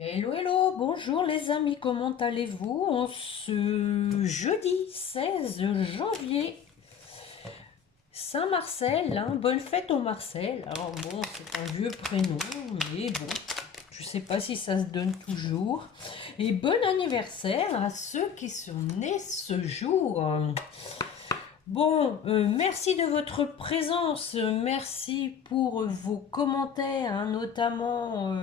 Hello, hello, bonjour les amis, comment allez-vous en ce jeudi 16 janvier, Saint-Marcel, hein, bonne fête au Marcel. Alors bon, c'est un vieux prénom, mais bon, je sais pas si ça se donne toujours. Et bon anniversaire à ceux qui sont nés ce jour. Bon, merci de votre présence, merci pour vos commentaires, hein, notamment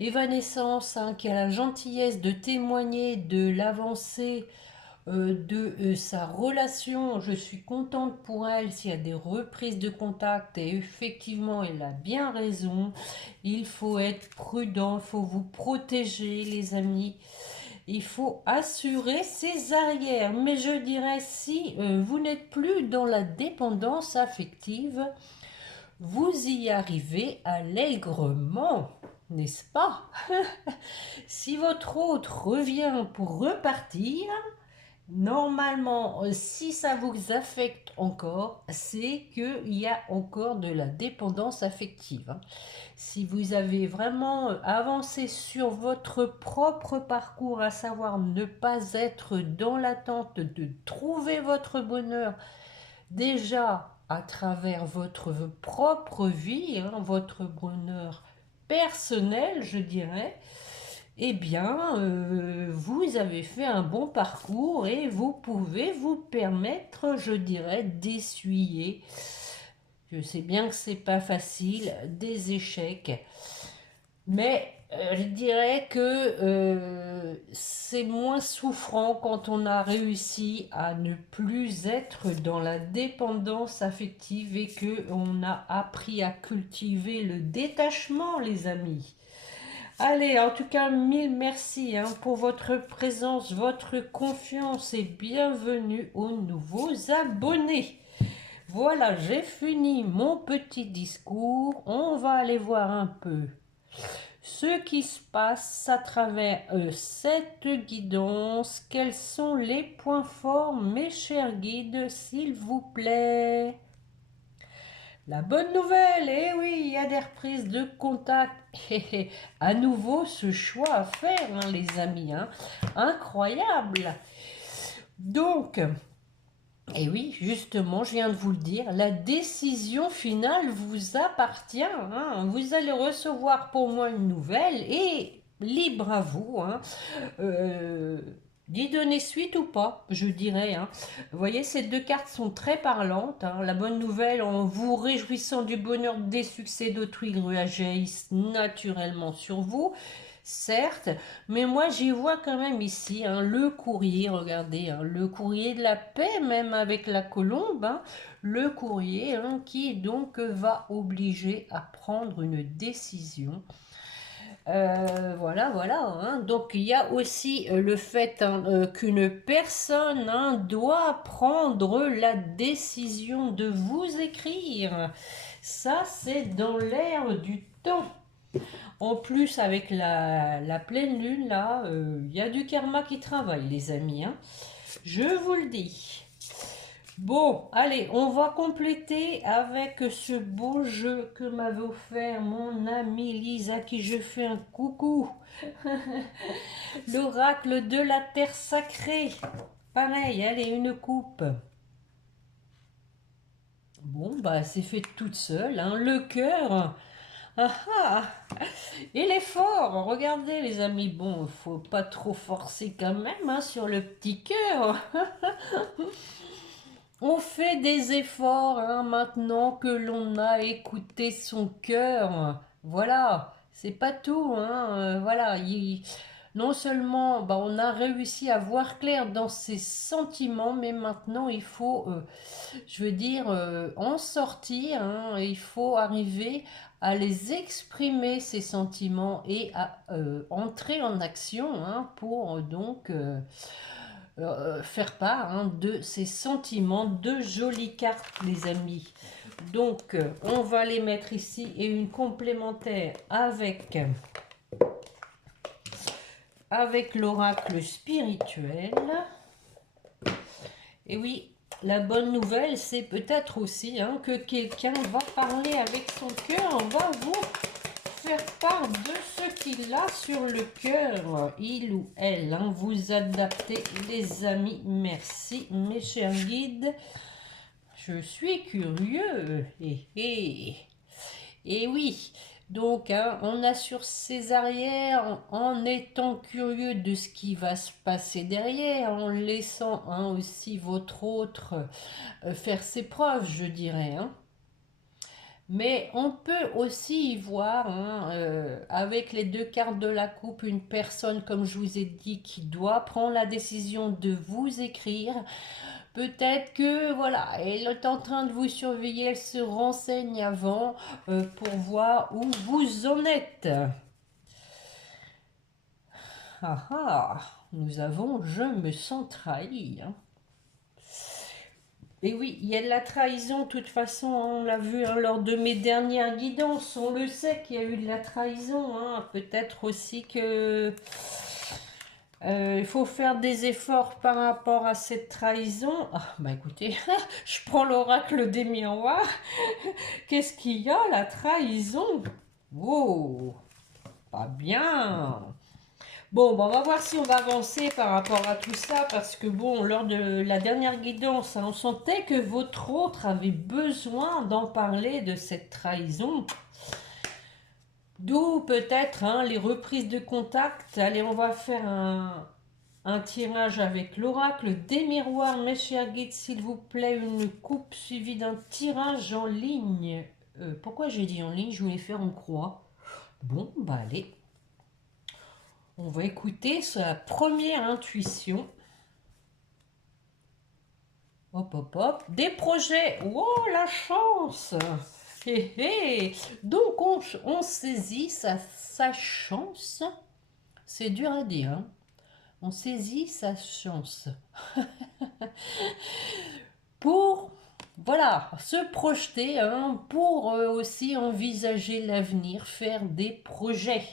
Evanescence, hein, qui a la gentillesse de témoigner de l'avancée de sa relation. Je suis contente pour elle s'il y a des reprises de contact et effectivement, elle a bien raison. Il faut être prudent, il faut vous protéger, les amis. Il faut assurer ses arrières. Mais je dirais, si vous n'êtes plus dans la dépendance affective, vous y arrivez allègrement, n'est-ce pas? Si votre hôte revient pour repartir, normalement, si ça vous affecte encore, c'est qu'il y a encore de la dépendance affective, hein. Si vous avez vraiment avancé sur votre propre parcours, à savoir ne pas être dans l'attente de trouver votre bonheur déjà à travers votre propre vie, hein, votre bonheur personnel, je dirais, eh bien, vous avez fait un bon parcours et vous pouvez vous permettre, je dirais, d'essuyer. Je sais bien que c'est pas facile, des échecs, mais je dirais que c'est moins souffrant quand on a réussi à ne plus être dans la dépendance affective et que on a appris à cultiver le détachement, les amis. Allez, en tout cas, mille merci, hein, pour votre présence, votre confiance et bienvenue aux nouveaux abonnés. Voilà, j'ai fini mon petit discours. On va aller voir un peu ce qui se passe à travers cette guidance. Quels sont les points forts, mes chers guides, s'il vous plaît? La bonne nouvelle, eh oui, il y a des reprises de contact. Et à nouveau, ce choix à faire, hein, les amis, hein. Incroyable. Donc, et oui, justement, je viens de vous le dire, la décision finale vous appartient, hein. Vous allez recevoir pour moi une nouvelle et libre à vous, hein, euh, d'y donner suite ou pas, je dirais, hein. Vous voyez, ces deux cartes sont très parlantes, hein. La bonne nouvelle, en vous réjouissant du bonheur des succès d'autrui, agissent naturellement sur vous, certes, mais moi j'y vois quand même ici, hein, le courrier, regardez, hein, le courrier de la paix, même avec la colombe, hein, le courrier, hein, qui donc va obliger à prendre une décision. Voilà, voilà, hein. Donc il y a aussi le fait, hein, qu'une personne, hein, doit prendre la décision de vous écrire. Ça, c'est dans l'air du temps. En plus, avec la pleine lune, là, il y a du karma qui travaille, les amis, hein. Je vous le dis. Bon, allez, on va compléter avec ce beau jeu que m'avait offert mon amie Lise, à qui je fais un coucou. L'oracle de la terre sacrée. Pareil, allez, une coupe. Bon, bah, c'est fait toute seule, hein. Le cœur. Ah ah. Et l'effort, regardez les amis, bon, faut pas trop forcer quand même, hein, sur le petit cœur. On fait des efforts, hein, maintenant que l'on a écouté son cœur. Voilà, c'est pas tout, hein, voilà. Non seulement bah, on a réussi à voir clair dans ses sentiments, mais maintenant il faut, je veux dire, en sortir, hein. Il faut arriver à les exprimer, ces sentiments, et à entrer en action, hein, pour donc faire part, hein, de ces sentiments. De jolies cartes, les amis. Donc, on va les mettre ici, et une complémentaire avec l'oracle spirituel. Et oui, la bonne nouvelle, c'est peut-être aussi, hein, que quelqu'un va parler avec son cœur, va vous faire part de ce qu'il a sur le cœur, il ou elle. Hein. Vous adaptez, les amis. Merci, mes chers guides. Je suis curieux. Et oui, donc hein, on assure ses arrières en étant curieux de ce qui va se passer derrière, en laissant hein, aussi votre autre faire ses preuves, je dirais. Hein. Mais on peut aussi y voir, hein, avec les deux cartes de la coupe, une personne, comme je vous ai dit, qui doit prendre la décision de vous écrire. Peut-être que, voilà, elle est en train de vous surveiller, elle se renseigne avant pour voir où vous en êtes. Ah ah, nous avons « Je me sens trahi hein. ». Et oui, il y a de la trahison, de toute façon, on l'a vu hein, lors de mes dernières guidances, on le sait qu'il y a eu de la trahison. Hein. Peut-être aussi que il faut faire des efforts par rapport à cette trahison. Ah, bah écoutez, je prends l'oracle des miroirs. Qu'est-ce qu'il y a, la trahison? Oh, pas bien. Bon, on va voir si on va avancer par rapport à tout ça, parce que bon, lors de la dernière guidance, hein, on sentait que votre autre avait besoin d'en parler de cette trahison. D'où peut-être hein, les reprises de contact. Allez, on va faire un tirage avec l'oracle des miroirs, mes chers guides, s'il vous plaît, une coupe suivie d'un tirage en ligne. Pourquoi j'ai dit en ligne? Je voulais faire en croix. Bon, bah allez. On va écouter sa première intuition. Hop, hop, hop. Des projets. Oh, la chance. Hé, hé. Donc, on saisit sa chance. C'est dur à dire. Hein. On saisit sa chance. Pour, voilà, se projeter, hein, pour aussi envisager l'avenir, faire des projets.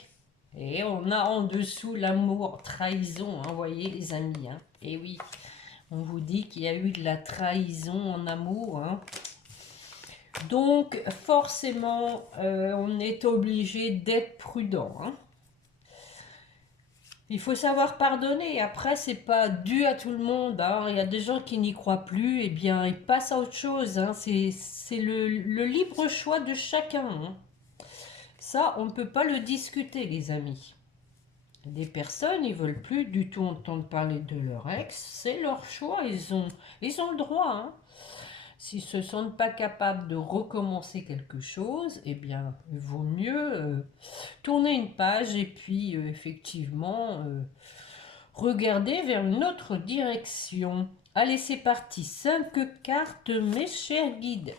Et on a en dessous l'amour, trahison, hein, vous voyez les amis. Hein. Et oui, on vous dit qu'il y a eu de la trahison en amour. Hein. Donc forcément, on est obligé d'être prudent. Hein. Il faut savoir pardonner. Après, c'est pas dû à tout le monde. Hein. Il y a des gens qui n'y croient plus. Eh bien, ils passent à autre chose. Hein. C'est le libre choix de chacun. Hein. Ça, on ne peut pas le discuter, les amis. Des personnes, ils veulent plus du tout entendre parler de leur ex. C'est leur choix. Ils ont le droit. Hein. S'ils ne se sentent pas capables de recommencer quelque chose, eh bien, il vaut mieux tourner une page et puis, effectivement, regarder vers une autre direction. Allez, c'est parti. 5 cartes, mes chers guides.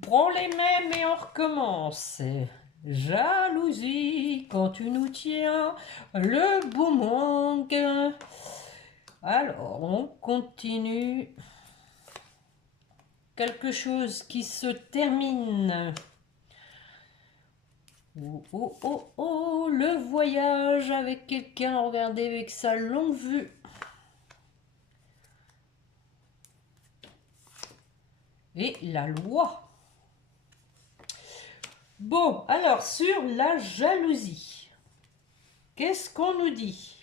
Prends les mêmes et on recommence. Jalousie, quand tu nous tiens le beau manque. Alors, on continue. Quelque chose qui se termine. Oh, oh, oh, oh, le voyage avec quelqu'un, regardez avec sa longue vue. Et la loi. Bon, alors, sur la jalousie, qu'est-ce qu'on nous dit?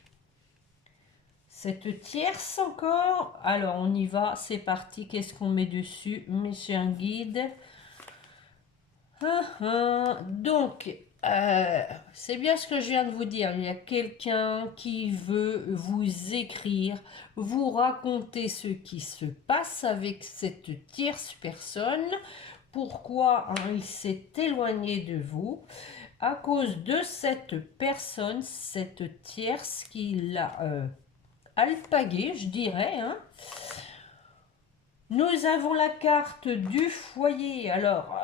Cette tierce encore. Alors, on y va, c'est parti. Qu'est-ce qu'on met dessus, mes chers guides? Donc, c'est bien ce que je viens de vous dire. Il y a quelqu'un qui veut vous écrire, vous raconter ce qui se passe avec cette tierce personne. Pourquoi hein, il s'est éloigné de vous? À cause de cette personne, cette tierce qui l'a alpagué, je dirais. Hein. Nous avons la carte du foyer. Alors,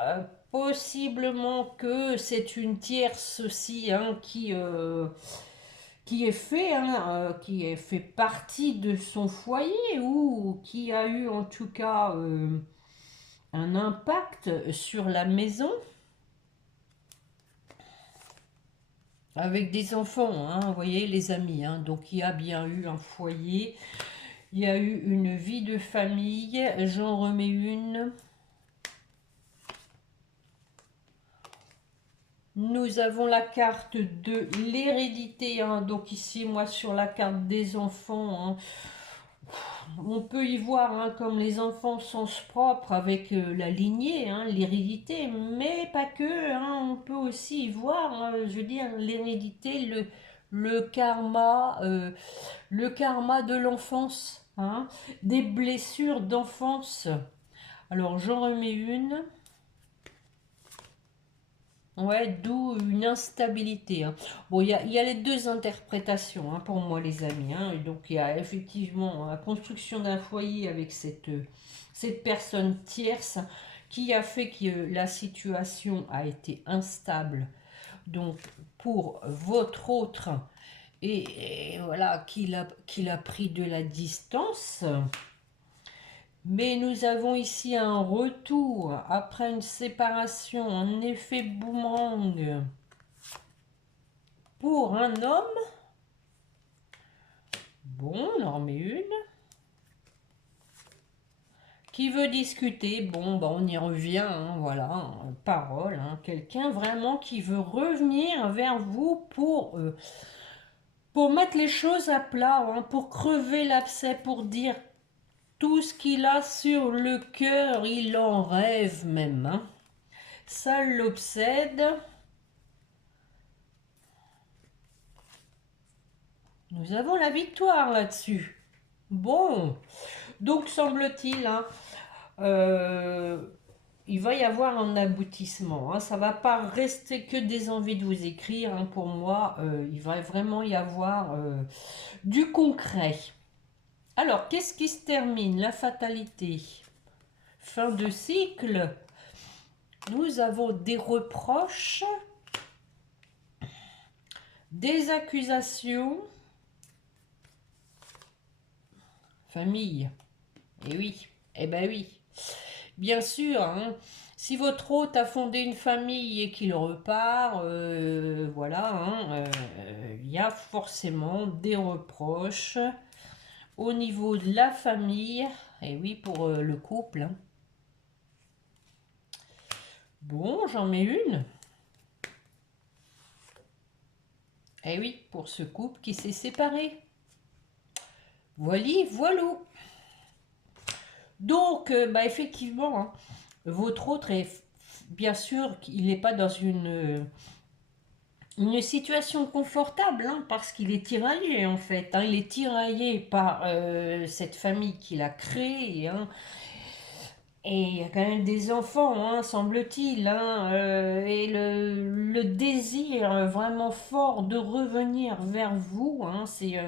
possiblement que c'est une tierce aussi hein, qui est fait partie de son foyer ou qui a eu en tout cas un impact sur la maison avec des enfants, hein, vous voyez les amis, hein, donc il y a bien eu un foyer, il y a eu une vie de famille, j'en remets une. Nous avons la carte de l'hérédité, hein. Donc ici, moi, sur la carte des enfants, hein, on peut y voir, hein, comme les enfants sens propre avec la lignée, hein, l'hérédité, mais pas que, hein, on peut aussi y voir, hein, je veux dire, l'hérédité, le karma de l'enfance, hein, des blessures d'enfance. Alors j'en remets une. Ouais, d'où une instabilité, hein. Bon, il y a les deux interprétations, hein, pour moi, les amis, hein. Et donc, il y a effectivement la construction d'un foyer avec cette personne tierce qui a fait que la situation a été instable. Donc, pour votre autre, et voilà, qu'il a pris de la distance. Mais nous avons ici un retour après une séparation, un effet boomerang pour un homme. Bon, on en remet une. Qui veut discuter, bon, bah on y revient, hein, voilà, hein, parole, hein, quelqu'un vraiment qui veut revenir vers vous pour mettre les choses à plat, hein, pour crever l'abcès, pour dire tout ce qu'il a sur le cœur, il en rêve même, hein. Ça l'obsède. Nous avons la victoire là-dessus. Bon, donc semble-t-il, hein, il va y avoir un aboutissement, hein. Ça ne va pas rester que des envies de vous écrire, hein. Pour moi, il va vraiment y avoir du concret. Alors, qu'est-ce qui se termine? La fatalité. Fin de cycle. Nous avons des reproches, des accusations. Famille. Eh oui, eh ben oui. Bien sûr, hein, si votre hôte a fondé une famille et qu'il repart, voilà, hein, il y a forcément des reproches au niveau de la famille. Et oui, pour le couple, hein. Bon, j'en mets une. Eh oui, pour ce couple qui s'est séparé. Voilou. Donc, bah, effectivement, hein, votre autre est bien sûr qu'il n'est pas dans une situation confortable, hein, parce qu'il est tiraillé en fait, hein. Il est tiraillé par cette famille qu'il a créée, hein. Et il y a quand même des enfants, hein, semble-t-il, hein, et le désir vraiment fort de revenir vers vous, hein, c'est...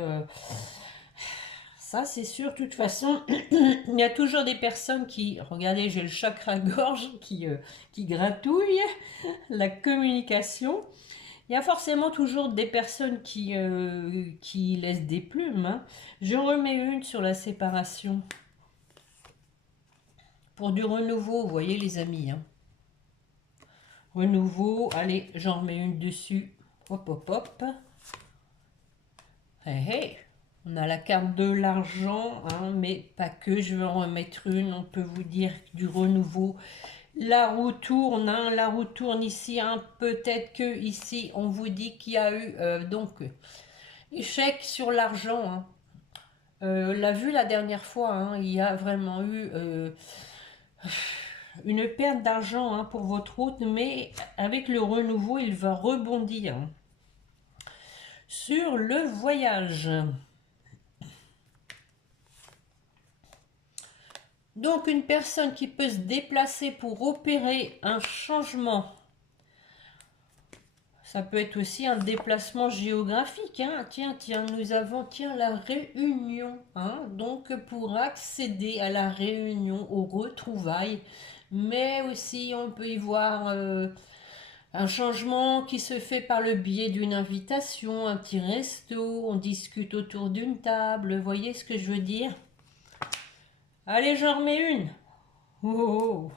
ça, c'est sûr, de toute façon, il y a toujours des personnes qui, regardez, j'ai le chakra-gorge qui gratouille, la communication. Il y a forcément toujours des personnes qui laissent des plumes, hein. Je remets une sur la séparation. Pour du renouveau, vous voyez les amis, hein. Renouveau, allez, j'en remets une dessus. Hop, hop, hop. Hey, hey. On a la carte de l'argent, hein, mais pas que, je vais en remettre une. On peut vous dire du renouveau. La roue tourne, hein, la roue tourne ici, hein. Peut-être que ici, on vous dit qu'il y a eu donc échec sur l'argent, hein. L'a vu la dernière fois, hein, il y a vraiment eu une perte d'argent, hein, pour votre hôte, mais avec le renouveau, il va rebondir, hein. Sur le voyage. Donc une personne qui peut se déplacer pour opérer un changement. Ça peut être aussi un déplacement géographique, hein. Tiens, nous avons, la Réunion, hein. Donc pour accéder à la Réunion, aux retrouvailles, mais aussi on peut y voir un changement qui se fait par le biais d'une invitation, un petit resto, on discute autour d'une table, vous voyez ce que je veux dire? Allez, j'en remets une. Oh,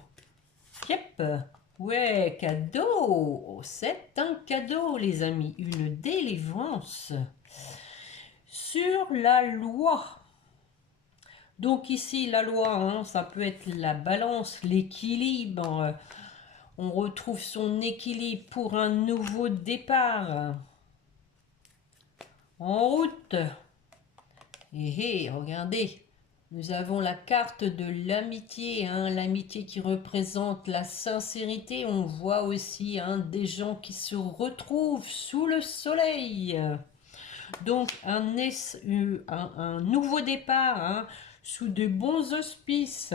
yep. Ouais, cadeau. C'est un cadeau, les amis. Une délivrance. Sur la loi. Donc ici, la loi, hein, ça peut être la balance, l'équilibre. On retrouve son équilibre pour un nouveau départ. En route. Et regardez, nous avons la carte de l'amitié, hein, l'amitié qui représente la sincérité. On voit aussi hein, des gens qui se retrouvent sous le soleil. Donc un nouveau départ, hein, sous de bons auspices.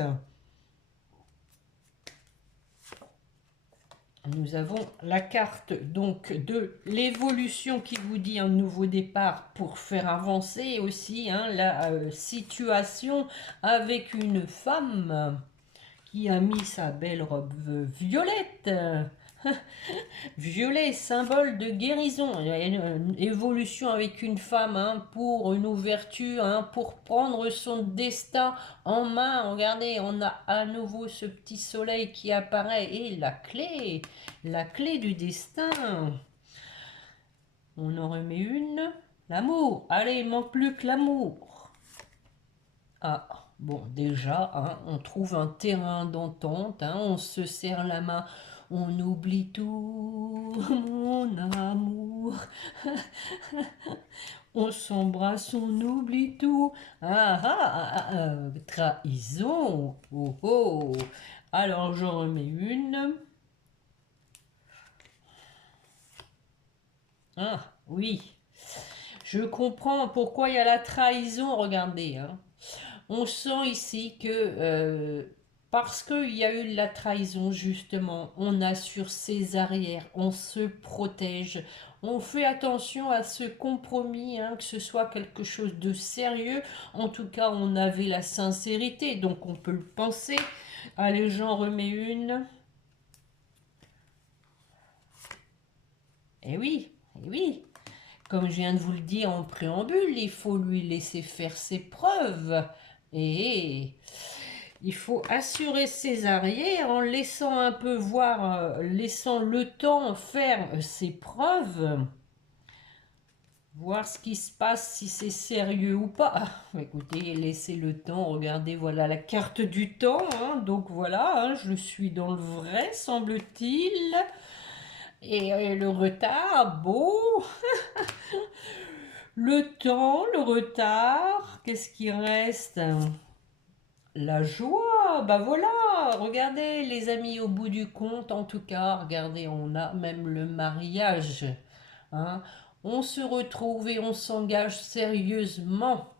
Nous avons la carte donc de l'évolution qui vous dit un nouveau départ pour faire avancer aussi hein, la situation avec une femme qui a mis sa belle robe violette. Violet, symbole de guérison. Il y a une évolution avec une femme hein, pour une ouverture, hein, pour prendre son destin en main. Regardez, on a à nouveau ce petit soleil qui apparaît et la clé du destin. On en remet une. L'amour. Allez, il manque plus que l'amour. Ah, bon, déjà, hein, on trouve un terrain d'entente. Hein, on se serre la main. On oublie tout, mon amour. On s'embrasse, on oublie tout. Trahison. Oh, oh. Alors, j'en remets une. Ah, oui. Je comprends pourquoi il y a la trahison. Regardez, hein. On sent ici que parce qu'il y a eu la trahison, justement, on assure ses arrières, on se protège, on fait attention à ce compromis, hein, que ce soit quelque chose de sérieux. En tout cas, on avait la sincérité, donc on peut le penser. Allez, j'en remets une. Eh oui. Comme je viens de vous le dire en préambule, il faut lui laisser faire ses preuves. Et il faut assurer ses arrières en laissant un peu voir, laissant le temps faire ses preuves. Voir ce qui se passe, si c'est sérieux ou pas. Écoutez, laissez le temps. Regardez, voilà la carte du temps. Hein. Donc voilà, hein, je suis dans le vrai, semble-t-il. Et le retard, bon. Le temps, le retard. Qu'est-ce qui reste? La joie, bah voilà, regardez les amis, au bout du compte, en tout cas, regardez, on a même le mariage. Hein. On se retrouve et on s'engage sérieusement.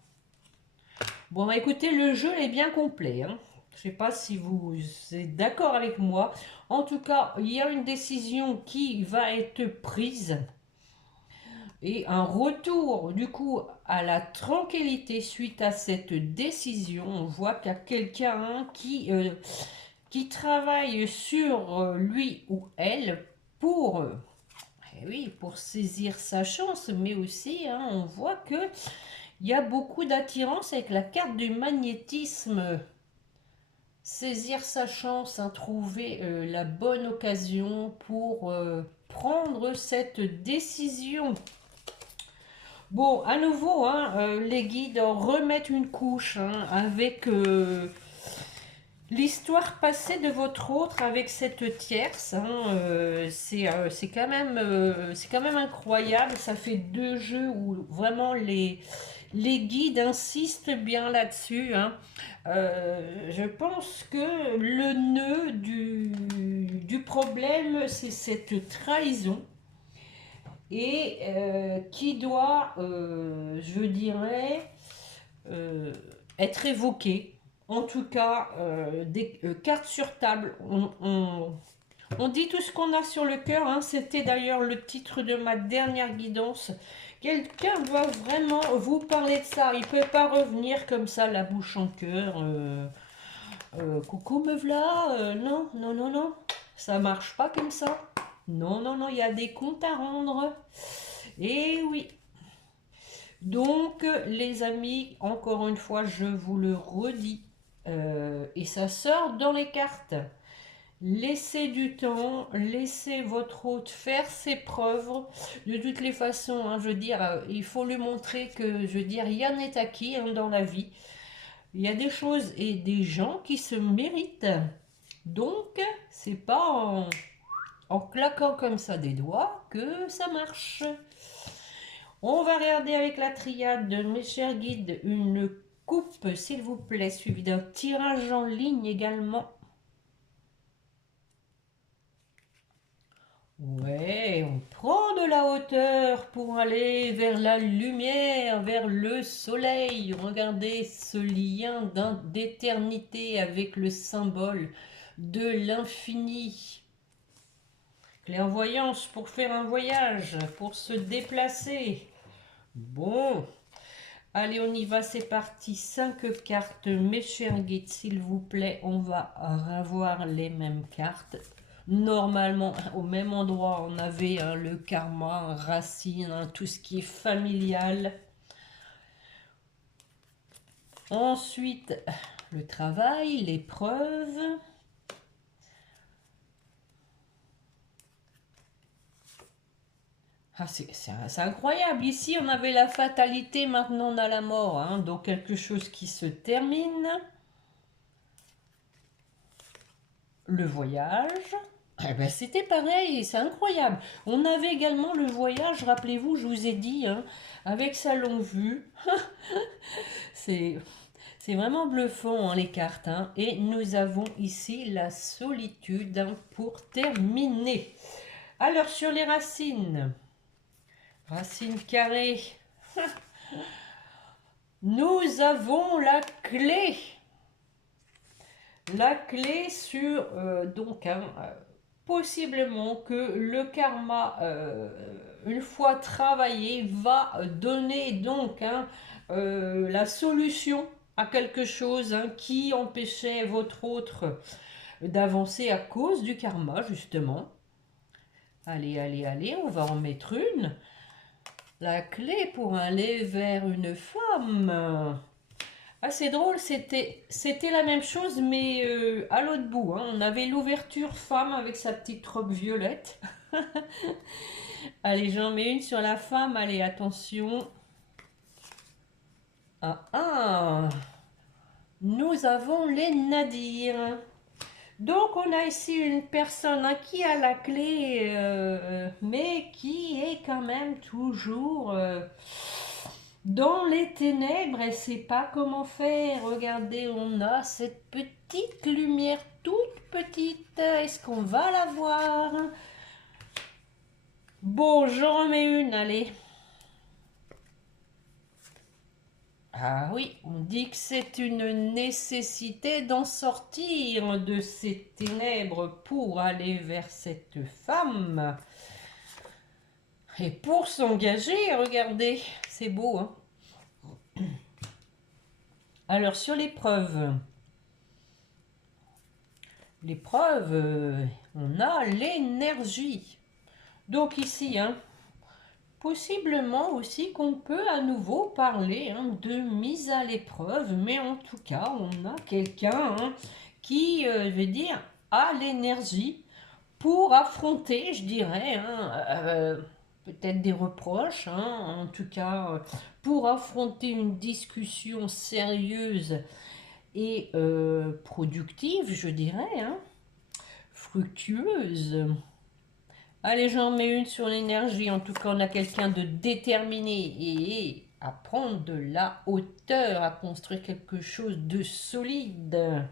Bon, bah, écoutez, le jeu est bien complet. Hein. Je ne sais pas si vous êtes d'accord avec moi. En tout cas, il y a une décision qui va être prise. Et un retour du coup à la tranquillité suite à cette décision. On voit qu'il y a quelqu'un qui travaille sur lui ou elle pour, oui, pour saisir sa chance, mais aussi hein, on voit que il y a beaucoup d'attirance avec la carte du magnétisme. Saisir sa chance, hein, trouver la bonne occasion pour prendre cette décision. Bon, à nouveau, hein, les guides remettent une couche hein, avec l'histoire passée de votre autre avec cette tierce. Hein, c'est quand même incroyable. Ça fait 2 jeux où vraiment les guides insistent bien là-dessus. Hein. Je pense que le nœud du problème, c'est cette trahison. Et qui doit, je dirais, être évoqué. En tout cas, des cartes sur table. On dit tout ce qu'on a sur le cœur. Hein. C'était d'ailleurs le titre de ma dernière guidance. Quelqu'un doit vraiment vous parler de ça. Il ne peut pas revenir comme ça, la bouche en cœur. Coucou me v'là. Non, non, non, non. Ça marche pas comme ça. Non, non, non, il y a des comptes à rendre. Et oui. Donc, les amis, encore une fois, je vous le redis. Et ça sort dans les cartes. Laissez du temps, laissez votre hôte faire ses preuves. De toutes les façons, hein, je veux dire, il faut lui montrer que, je veux dire, rien n'est acquis hein, dans la vie. Il y a des choses et des gens qui se méritent. Donc, c'est pas en claquant comme ça des doigts que ça marche. On va regarder avec la triade, mes chers guides, une coupe, s'il vous plaît, suivie d'un tirage en ligne également. Ouais, on prend de la hauteur pour aller vers la lumière, vers le soleil. Regardez ce lien d'éternité avec le symbole de l'infini. Clairvoyance pour faire un voyage, pour se déplacer. Bon, allez, on y va, c'est parti. 5 cartes, mes chers guides, s'il vous plaît. On va revoir les mêmes cartes. Normalement, au même endroit, on avait le karma, racine, tout ce qui est familial. Ensuite, le travail, l'épreuve. Ah, c'est incroyable. Ici, on avait la fatalité, maintenant on a la mort. Hein. Donc, quelque chose qui se termine. Le voyage. Eh ben, c'était pareil, c'est incroyable. On avait également le voyage, rappelez-vous, je vous ai dit, hein, avec sa longue vue. c'est vraiment bluffant, hein, les cartes. Hein. Et nous avons ici la solitude, hein, pour terminer. Alors, sur les racines. Racines carrées. Nous avons la clé. La clé sur, donc, hein, possiblement que le karma, une fois travaillé, va donner donc, hein, la solution à quelque chose, hein, qui empêchait votre autre d'avancer à cause du karma, justement. Allez, allez, allez, on va en mettre une. La clé pour aller vers une femme. Ah, c'est drôle, c'était la même chose, mais à l'autre bout. Hein. On avait l'ouverture femme avec sa petite robe violette. Allez, j'en mets une sur la femme. Allez, attention. Ah, ah. Nous avons les Nadir. Donc, on a ici une personne, hein, qui a la clé, mais qui est quand même toujours dans les ténèbres. Elle ne sait pas comment faire. Regardez, on a cette petite lumière toute petite. Est-ce qu'on va la voir? Bon, j'en remets une, allez. Ah oui, on dit que c'est une nécessité d'en sortir de ces ténèbres pour aller vers cette femme. Et pour s'engager, regardez, c'est beau, hein. Alors, sur l'épreuve, on a l'énergie. Donc ici, hein, possiblement aussi qu'on peut à nouveau parler, hein, de mise à l'épreuve, mais en tout cas, on a quelqu'un, hein, qui, je vais dire, a l'énergie pour affronter, je dirais, hein, peut-être des reproches, hein, en tout cas, pour affronter une discussion sérieuse et productive, je dirais, hein, fructueuse. Allez, j'en mets une sur l'énergie. En tout cas, on a quelqu'un de déterminé et à prendre de la hauteur, à construire quelque chose de solide.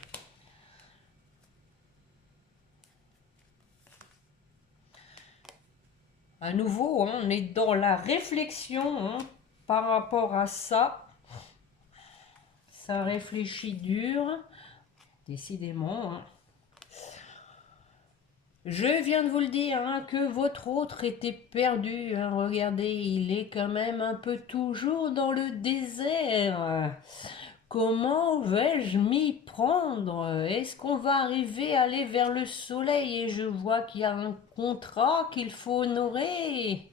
À nouveau, hein, on est dans la réflexion, hein, par rapport à ça. Ça réfléchit dur, décidément. Hein. Je viens de vous le dire, hein, que votre autre était perdu. Hein. Regardez, il est quand même un peu toujours dans le désert. Comment vais-je m'y prendre? Est-ce qu'on va arriver à aller vers le soleil? Et je vois qu'il y a un contrat qu'il faut honorer.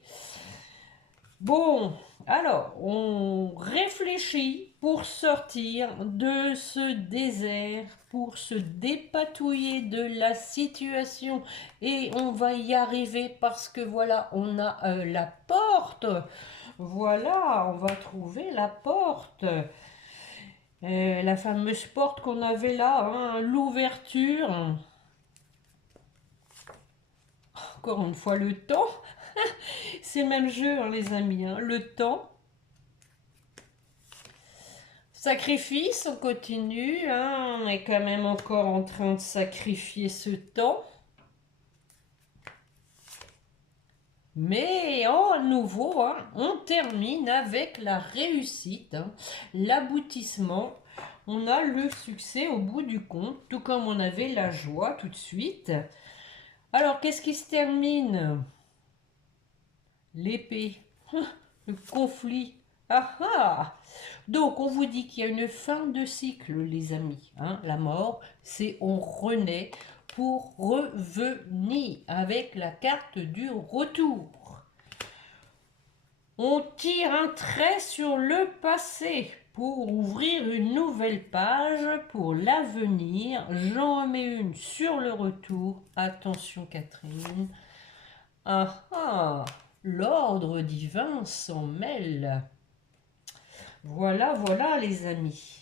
Bon, alors, on réfléchit pour sortir de ce désert, pour se dépatouiller de la situation. Et on va y arriver parce que voilà, on a la porte. Voilà, on va trouver la porte. La fameuse porte qu'on avait là, hein, l'ouverture. encore une fois, le temps. C'est le même jeu, hein, les amis, hein. Le temps. Sacrifice, on continue, hein. On est quand même encore en train de sacrifier ce temps. Mais à nouveau, hein, on termine avec la réussite, hein, l'aboutissement. On a le succès au bout du compte, tout comme on avait la joie tout de suite. Alors, qu'est-ce qui se termine? L'épée, le conflit. Ah ah! Donc, on vous dit qu'il y a une fin de cycle, les amis. Hein. La mort, c'est on renaît pour revenir avec la carte du retour. On tire un trait sur le passé pour ouvrir une nouvelle page pour l'avenir. J'en remets une sur le retour. Attention Catherine. Ah ah, l'ordre divin s'en mêle. Voilà, voilà les amis.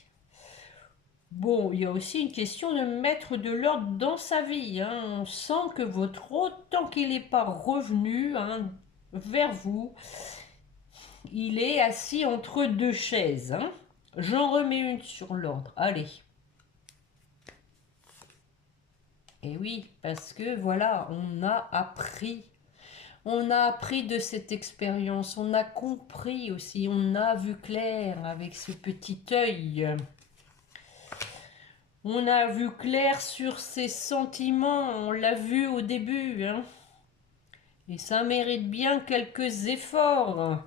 Bon, il y a aussi une question de mettre de l'ordre dans sa vie. Hein. On sent que votre hôte, tant qu'il n'est pas revenu vers vous, il est assis entre deux chaises. Hein. J'en remets une sur l'ordre. Allez. Et oui, parce que voilà, on a appris. On a appris de cette expérience. On a compris aussi. On a vu clair avec ce petit œil. On a vu clair sur ses sentiments, on l'a vu au début. Hein. Et ça mérite bien quelques efforts.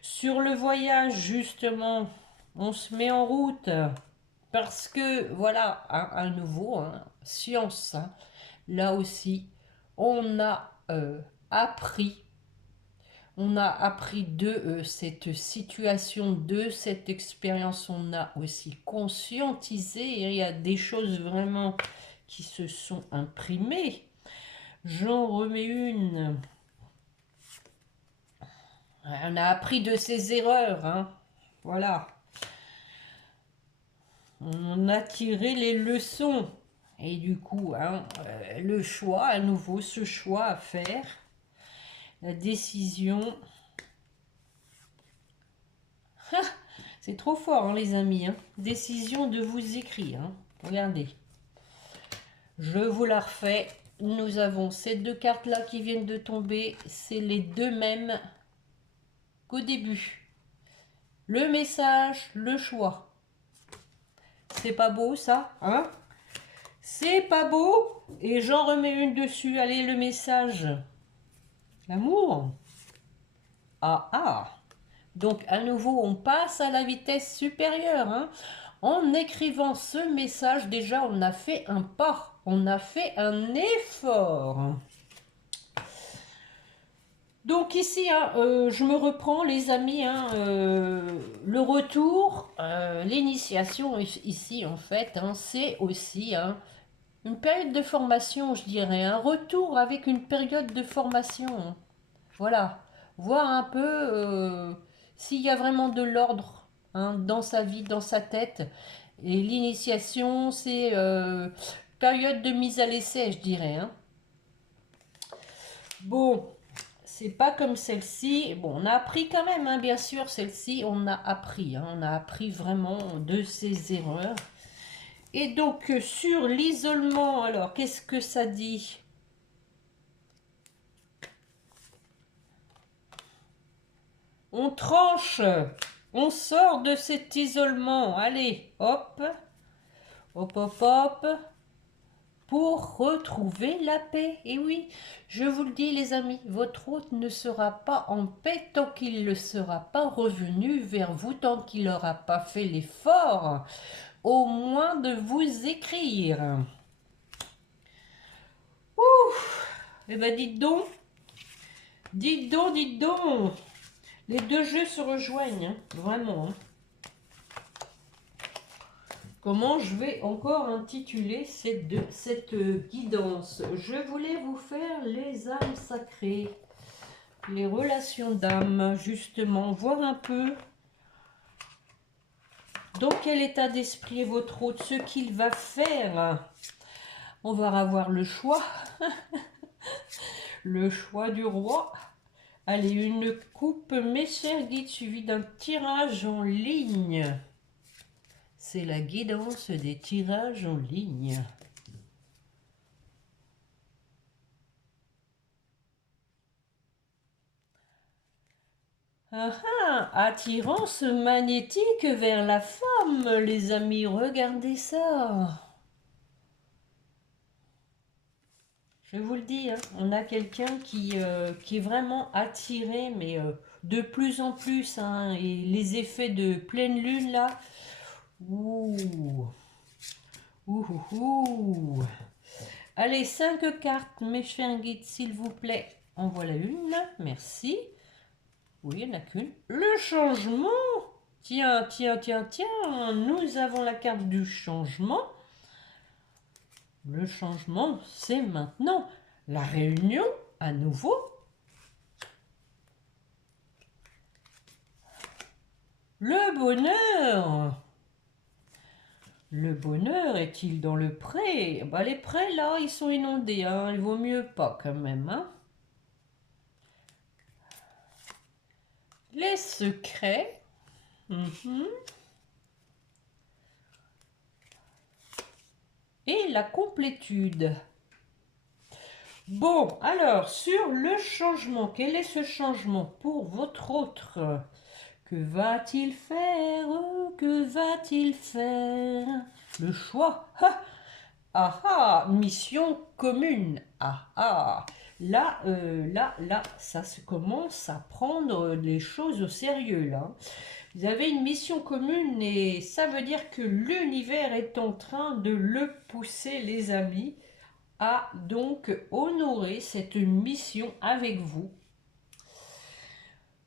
Sur le voyage, justement, on se met en route. Parce que, voilà, à nouveau, hein, science, hein, là aussi, on a appris. On a appris de cette situation, de cette expérience, on a aussi conscientisé, et il y a des choses vraiment qui se sont imprimées. J'en remets une. On a appris de ses erreurs, hein. Voilà. On a tiré les leçons. Et du coup, hein, le choix, à nouveau, ce choix à faire, la décision... C'est trop fort, hein, les amis. Hein. Décision de vous écrire. Hein. Regardez. Je vous la refais. Nous avons ces deux cartes-là qui viennent de tomber. C'est les deux mêmes qu'au début. Le message, le choix. C'est pas beau, ça, hein? C'est pas beau? Et j'en remets une dessus. Allez, le message. L'amour. Ah, ah. Donc, à nouveau, on passe à la vitesse supérieure. Hein. En écrivant ce message, déjà, on a fait un pas. On a fait un effort. Donc, ici, hein, je me reprends, les amis. Hein, le retour, l'initiation, ici, en fait, hein, c'est aussi une période de formation, je dirais. Un retour avec une période de formation. Voilà. Voir un peu... s'il y a vraiment de l'ordre hein, dans sa vie, dans sa tête. Et l'initiation, c'est période de mise à l'essai, je dirais. Hein. Bon, c'est pas comme celle-ci. Bon, on a appris quand même, hein, bien sûr, celle-ci, on a appris. Hein, on a appris vraiment de ses erreurs. Et donc, sur l'isolement, alors, qu'est-ce que ça dit ? On tranche, on sort de cet isolement. Allez, hop, hop, hop, hop, pour retrouver la paix. Et oui, je vous le dis les amis, votre hôte ne sera pas en paix tant qu'il ne sera pas revenu vers vous, tant qu'il n'aura pas fait l'effort, au moins de vous écrire. Ouf, eh ben dites donc, dites donc, dites donc. Les deux jeux se rejoignent, hein, vraiment. Hein. Comment je vais encore intituler cette guidance? Je voulais vous faire les âmes sacrées, les relations d'âme, justement, voir un peu dans quel état d'esprit est votre hôte, ce qu'il va faire. On va avoir le choix. le choix du roi. Allez, une coupe, mes chers guides, suivie d'un tirage en ligne. C'est la guidance des tirages en ligne. Ah ah, attirance magnétique vers la femme, les amis, regardez ça. Je vous le dis, hein, on a quelqu'un qui est vraiment attiré, mais de plus en plus, hein, et les effets de pleine lune là, ouh, ouh, ouh, ouh. Allez, 5 cartes, mes chers guides, s'il vous plaît. En voilà une, merci. Oui, il n'y en a qu'une. Le changement. Tiens, tiens, tiens, tiens, nous avons la carte du changement. Le changement, c'est maintenant. La réunion, à nouveau. Le bonheur. Le bonheur est-il dans le pré? Bah, les prés, là, ils sont inondés. Hein. Il vaut mieux pas, quand même. Hein. Les secrets. Et la complétude. Bon, alors, sur le changement, quel est ce changement pour votre autre? Que va-t-il faire? Que va-t-il faire? Le choix. Ah, ah, ah, mission commune. Ah, ah. Là, ça se commence à prendre les choses au sérieux, là. Vous avez une mission commune et ça veut dire que l'univers est en train de le pousser, les amis, à donc honorer cette mission avec vous.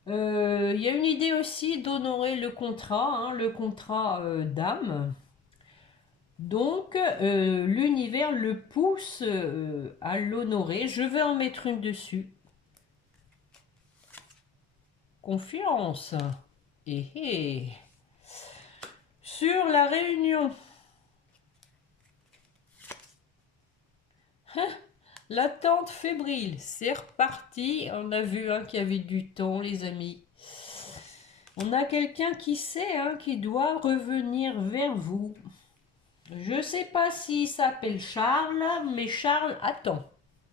Il y a une idée aussi d'honorer le contrat d'âme. Donc, l'univers le pousse à l'honorer. Je vais en mettre une dessus. Confiance. Et sur la réunion. L'attente fébrile, c'est reparti. On a vu qu'il y avait du temps, les amis. On a quelqu'un qui sait, qui doit revenir vers vous. Je ne sais pas s'il s'appelle Charles, mais Charles attend.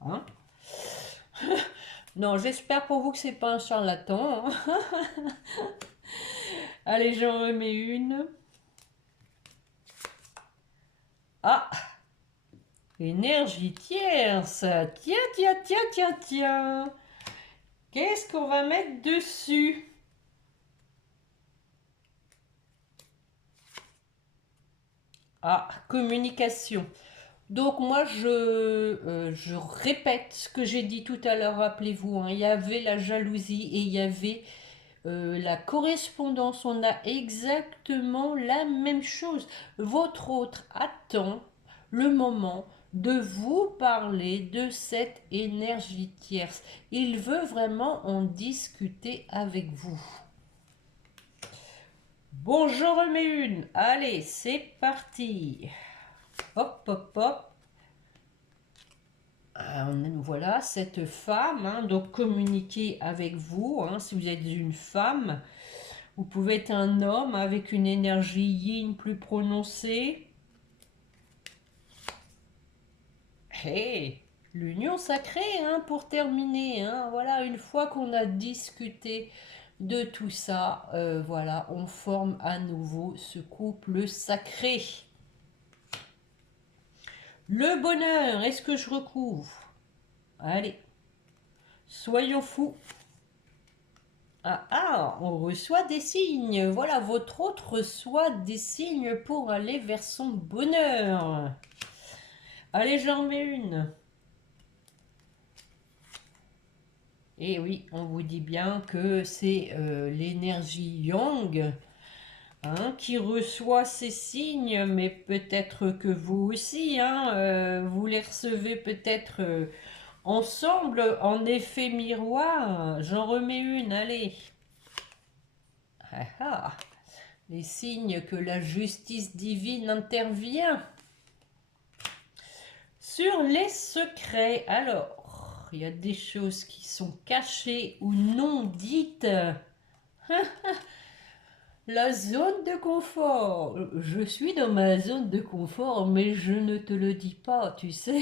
Hein. Non, j'espère pour vous que c'est pas un charlatan. Allez, j'en remets une. Ah, énergie tierce. Tiens, tiens, tiens, tiens, tiens. Qu'est-ce qu'on va mettre dessus? Ah, communication. Donc moi, je répète ce que j'ai dit tout à l'heure, rappelez-vous, il y avait la jalousie et il y avait la correspondance. On a exactement la même chose. Votre autre attend le moment de vous parler de cette énergie tierce. Il veut vraiment en discuter avec vous. Bon, je remets une. Allez, c'est parti. Hop, hop, hop. Voilà, cette femme, donc communiquer avec vous. Si vous êtes une femme, vous pouvez être un homme avec une énergie yin plus prononcée. Hey, l'union sacrée, pour terminer. Voilà, une fois qu'on a discuté de tout ça, voilà, on forme à nouveau ce couple sacré. Le bonheur, est-ce que je recouvre? Allez, soyons fous. Ah, on reçoit des signes. Voilà, votre autre reçoit des signes pour aller vers son bonheur. Allez, j'en mets une. Et oui, on vous dit bien que c'est l'énergie yang qui reçoit ces signes, mais peut-être que vous aussi, vous les recevez peut-être ensemble, en effet miroir. J'en remets une, allez. Ah, ah. Les signes que la justice divine intervient. Sur les secrets, alors, il y a des choses qui sont cachées ou non dites. La zone de confort. Je suis dans ma zone de confort, mais je ne te le dis pas, tu sais.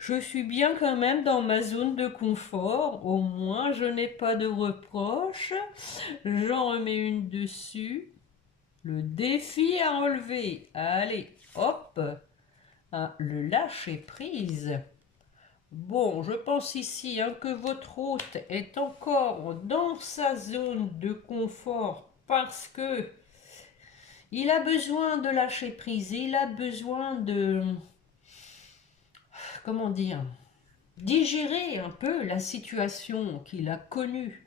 Je suis bien quand même dans ma zone de confort. Au moins, je n'ai pas de reproches. J'en remets une dessus. Le défi à relever. Allez, hop. Ah, le lâcher prise. Bon, je pense ici hein, que votre hôte est encore dans sa zone de confort parce que il a besoin de lâcher prise, il a besoin de, comment dire, digérer un peu la situation qu'il a connue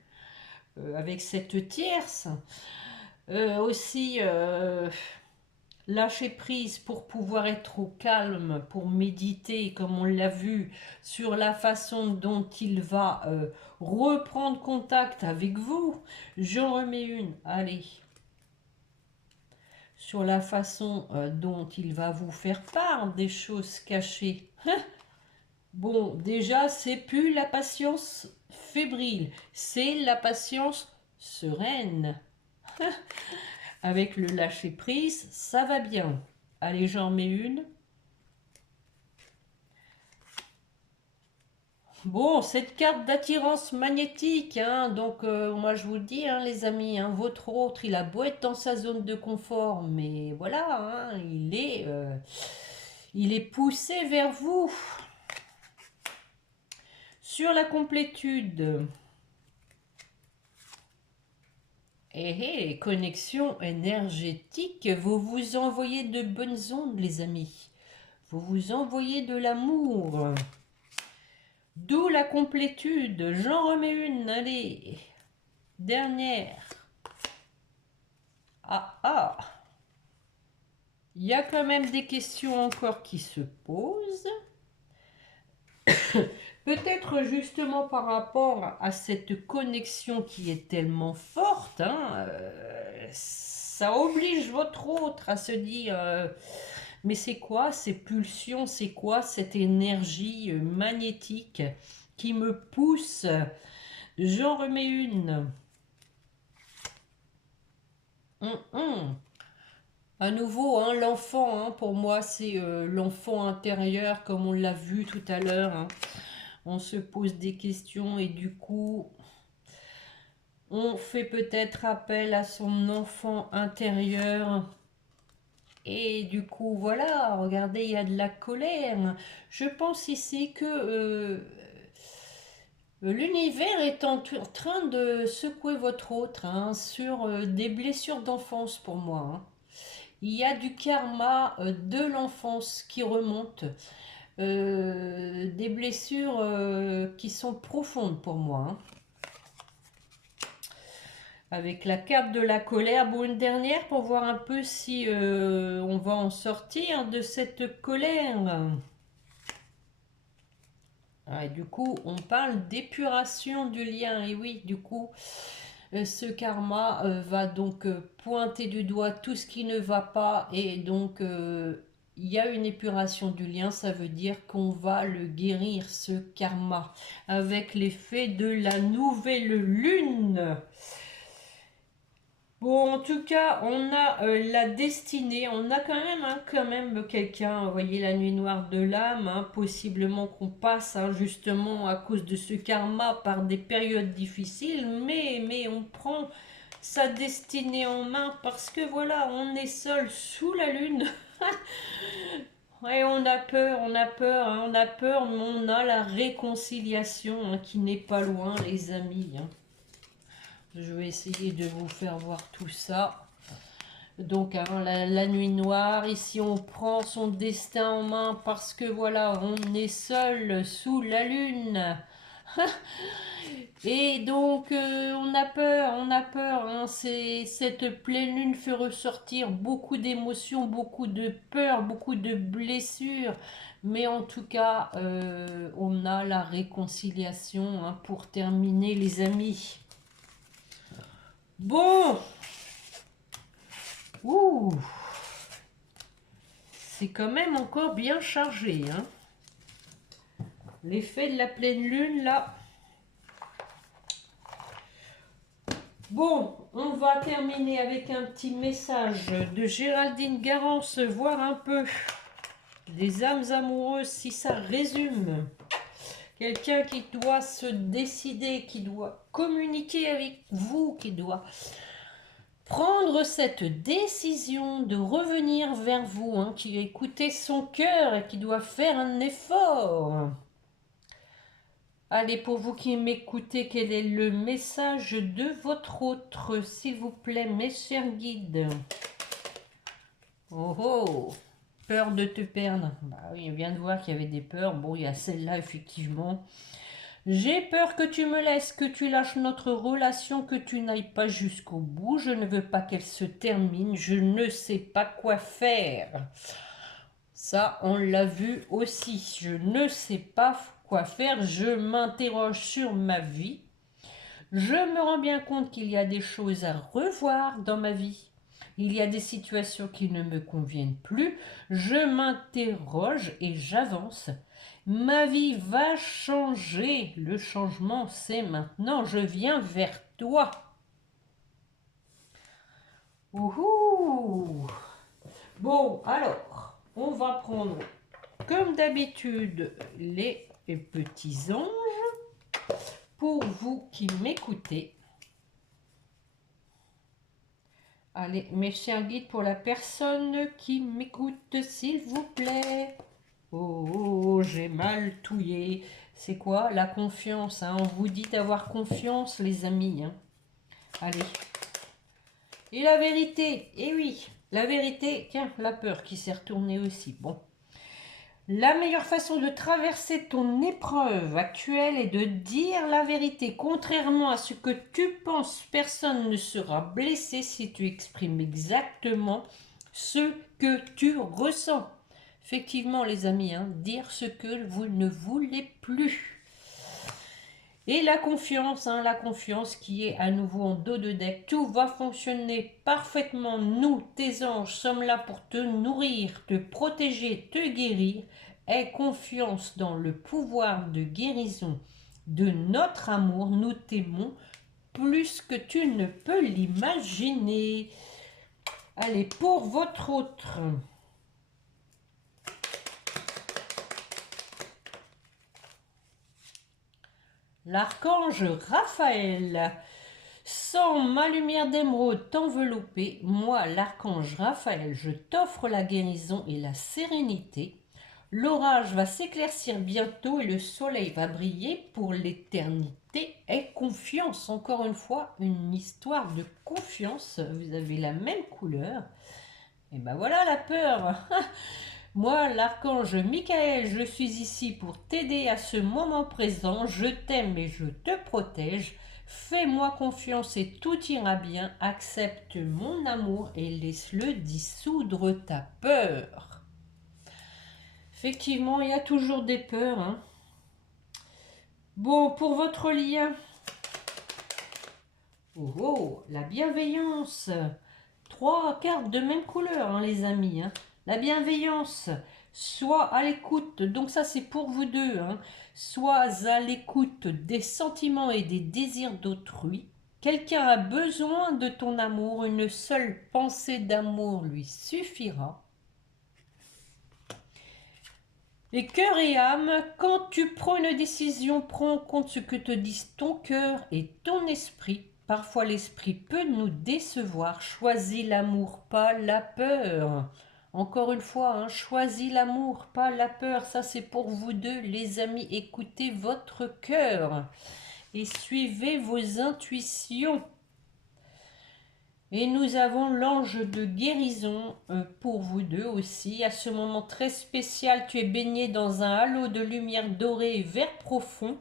avec cette tierce. Aussi, lâcher prise pour pouvoir être au calme, pour méditer, comme on l'a vu, sur la façon dont il va reprendre contact avec vous. J'en remets une, allez. Sur la façon dont il va vous faire part des choses cachées. Bon, déjà, c'est plus la patience fébrile, c'est la patience sereine. Avec le lâcher prise, ça va bien. Allez, j'en mets une. Bon, cette carte d'attirance magnétique, hein, donc moi je vous le dis, hein, les amis, hein, votre autre, il a beau être dans sa zone de confort, mais voilà, hein, il est poussé vers vous. Sur la complétude. Et connexion énergétique, vous vous envoyez de bonnes ondes, les amis. Vous vous envoyez de l'amour. D'où la complétude. J'en remets une, allez. Dernière. Ah, ah. Il y a quand même des questions encore qui se posent. Peut-être justement par rapport à cette connexion qui est tellement forte, hein, ça oblige votre autre à se dire mais c'est quoi ces pulsions, c'est quoi cette énergie magnétique qui me pousse? J'en remets une. À nouveau, hein, l'enfant, hein, pour moi, c'est l'enfant intérieur, comme on l'a vu tout à l'heure. Hein. On se pose des questions et du coup, on fait peut-être appel à son enfant intérieur. Et du coup, voilà, regardez, il y a de la colère. Je pense ici que l'univers est en train de secouer votre autre hein, sur des blessures d'enfance pour moi. Hein. Il y a du karma de l'enfance qui remonte. Des blessures qui sont profondes pour moi. Hein. Avec la carte de la colère. Bon, une dernière pour voir un peu si on va en sortir de cette colère. Ah, et du coup, on parle d'épuration du lien. Et oui, du coup, ce karma va donc pointer du doigt tout ce qui ne va pas. Et donc, il y a une épuration du lien. Ça veut dire qu'on va le guérir, ce karma, avec l'effet de la nouvelle lune. Bon, en tout cas, on a la destinée, on a quand même quelqu'un, vous voyez, la nuit noire de l'âme, hein, possiblement qu'on passe hein, justement à cause de ce karma par des périodes difficiles, mais on prend sa destinée en main parce que voilà, on est seul sous la lune. Ouais, on a peur, hein, on a peur, mais on a la réconciliation hein, qui n'est pas loin, les amis. Hein. Je vais essayer de vous faire voir tout ça. Donc, hein, la nuit noire, ici on prend son destin en main parce que voilà, on est seul sous la lune. Et donc, on a peur. Hein, cette pleine lune fait ressortir beaucoup d'émotions, beaucoup de peur, beaucoup de blessures. Mais en tout cas, on a la réconciliation hein, pour terminer, les amis. Bon, c'est quand même encore bien chargé. Hein. l'effet de la pleine lune, là. Bon, on va terminer avec un petit message de Géraldine Garance, voir un peu les âmes amoureuses, si ça résume. Quelqu'un qui doit se décider, qui doit communiquer avec vous, qui doit prendre cette décision de revenir vers vous, hein, qui a écouté son cœur et qui doit faire un effort. Allez, pour vous qui m'écoutez, quel est le message de votre autre, s'il vous plaît, mes chers guides? Oh oh, peur de te perdre. Bah oui, on vient de voir qu'il y avait des peurs. Bon, il y a celle-là, effectivement. J'ai peur que tu me laisses, que tu lâches notre relation, que tu n'ailles pas jusqu'au bout. Je ne veux pas qu'elle se termine. Je ne sais pas quoi faire. Ça, on l'a vu aussi. Je ne sais pas quoi faire. Je m'interroge sur ma vie. Je me rends bien compte qu'il y a des choses à revoir dans ma vie. Il y a des situations qui ne me conviennent plus. Je m'interroge et j'avance. Ma vie va changer. Le changement, c'est maintenant. Je viens vers toi. Ouhou. Bon, alors, on va prendre, comme d'habitude, les petits anges. Pour vous qui m'écoutez. Allez, mes chers guides, pour la personne qui m'écoute, s'il vous plaît. Oh, j'ai mal touillé. C'est quoi la confiance, hein? On vous dit d'avoir confiance, les amis, hein. Allez. Et la vérité, eh oui, la vérité, tiens, la peur qui s'est retournée aussi. Bon. La meilleure façon de traverser ton épreuve actuelle est de dire la vérité. Contrairement à ce que tu penses, personne ne sera blessé si tu exprimes exactement ce que tu ressens. Effectivement, les amis, hein, dire ce que vous ne voulez plus. Et la confiance qui est à nouveau en dos de deck. Tout va fonctionner parfaitement. Nous, tes anges, sommes là pour te nourrir, te protéger, te guérir. Aie confiance dans le pouvoir de guérison de notre amour. Nous t'aimons plus que tu ne peux l'imaginer. Allez, pour votre autre... L'archange Raphaël, sans ma lumière d'émeraude t'envelopper, moi l'archange Raphaël, je t'offre la guérison et la sérénité. L'orage va s'éclaircir bientôt et le soleil va briller pour l'éternité. Aie confiance, encore une fois, une histoire de confiance. Vous avez la même couleur. Et ben voilà la peur. Moi, l'archange Michael, je suis ici pour t'aider à ce moment présent. Je t'aime et je te protège. Fais-moi confiance et tout ira bien. Accepte mon amour et laisse-le dissoudre ta peur. Effectivement, il y a toujours des peurs, hein. Bon, pour votre lien. Oh, oh, la bienveillance. 3 cartes de même couleur, hein, les amis, hein. La bienveillance, soit à l'écoute, donc ça c'est pour vous deux, hein, soit à l'écoute des sentiments et des désirs d'autrui. Quelqu'un a besoin de ton amour, une seule pensée d'amour lui suffira. Et cœur et âme, quand tu prends une décision, prends en compte ce que te disent ton cœur et ton esprit. Parfois l'esprit peut nous décevoir. Choisis l'amour, pas la peur. Encore une fois, hein, choisis l'amour, pas la peur. Ça, c'est pour vous deux, les amis. Écoutez votre cœur et suivez vos intuitions. Et nous avons l'ange de guérison pour vous deux aussi. À ce moment très spécial, tu es baigné dans un halo de lumière dorée et vert profond.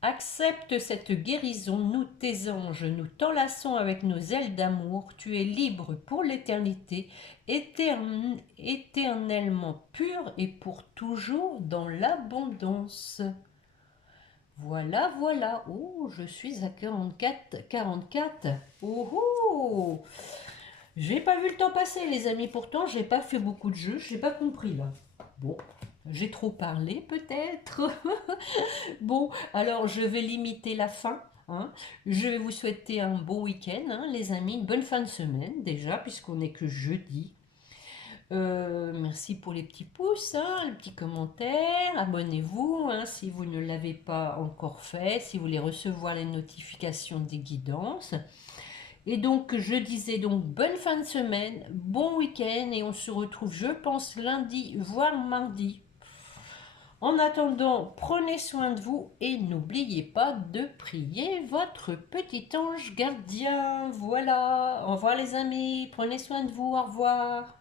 Accepte cette guérison, nous tes anges, nous t'enlaçons avec nos ailes d'amour. Tu es libre pour l'éternité, éternellement pur et pour toujours dans l'abondance. Voilà, voilà. Oh, je suis à 44. Oh, oh. J'ai pas vu le temps passer, les amis. Pourtant, j'ai pas fait beaucoup de jeux. J'ai pas compris, là. Bon, J'ai trop parlé peut-être. Bon, alors je vais limiter la fin, hein. Je vais vous souhaiter un bon week-end, hein, les amis, une bonne fin de semaine déjà, puisqu'on n'est que jeudi. Merci pour les petits pouces, hein, les petits commentaires. Abonnez-vous, hein, si vous ne l'avez pas encore fait, si vous voulez recevoir les notifications des guidances. Et donc, je disais donc bonne fin de semaine, bon week-end, et on se retrouve, je pense, lundi, voire mardi. En attendant, prenez soin de vous et n'oubliez pas de prier votre petit ange gardien. Voilà, au revoir les amis, prenez soin de vous, au revoir.